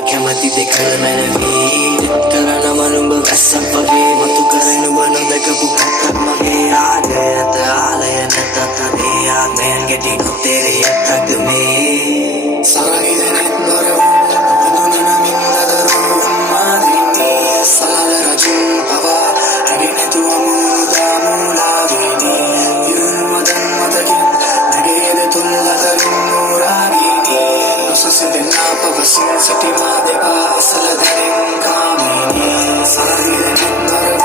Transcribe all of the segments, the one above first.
කැමති දෙකල මැනවී කරනවා නුඹ වැස්සක් වගේ මතු කරනවා නොදකපු පැත්තක් මගේ ආලය නැත ආලය නැතත් අනේ ආත්මයන් ගැටිනොත් තේරෙ යත්තක්ද මේ සරහිදනෙත් නොරවුන් අනුනනමින් නදරුවන් මාදින්නේ සලල රජුන් පවා ඇගෙනැතුව මුදා මුලාවේදී ඉරුණුවදන් මතකින් නැගේද තුල් අතරින් නෝරාවීනේ නොසසදෙනා පවසින් සිටිමා දෙපා අසල දැරින් කාමීනේ සරහිදනෙත් නොරවුන්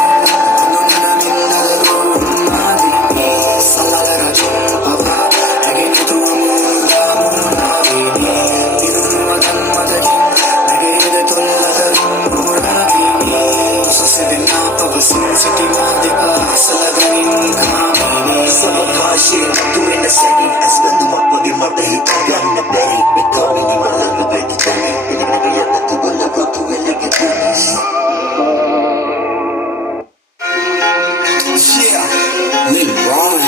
අනුනනමින් නදරුවන් මාදින්නේ සලල රජුන් පවා ඇගෙනැතුව මුදා මුලාවේදී ඉරුණුවදන් මතකින් නැගේද තුල් අතරින් නෝරාවීනේ නොසසදෙනා පවසින් සිටිමා දෙපා අසල දැරින් කාමීනේ සවකාශයේ නතුවෙන සැනි ඇස් බඳුමක් වගේ මට හිතාගන්න බැරි මෙතෝනිනි වලන්න බැටි තැනි එනමට යන්නතු වල ගොතු වෙලගෙ තැනිස් Yeah, Lil Ron.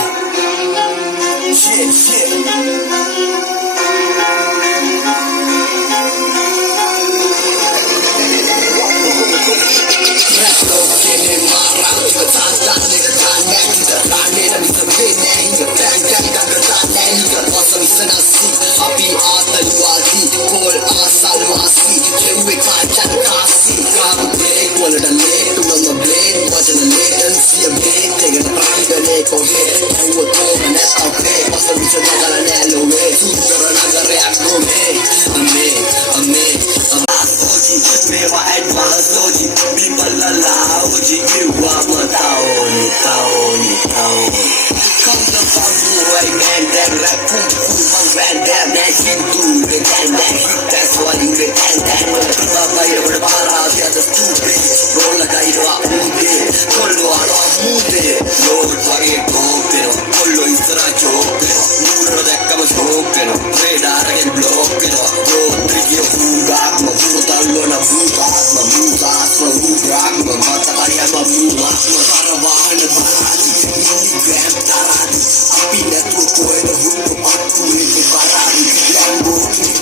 Api netu koe no huko aku ini barang yang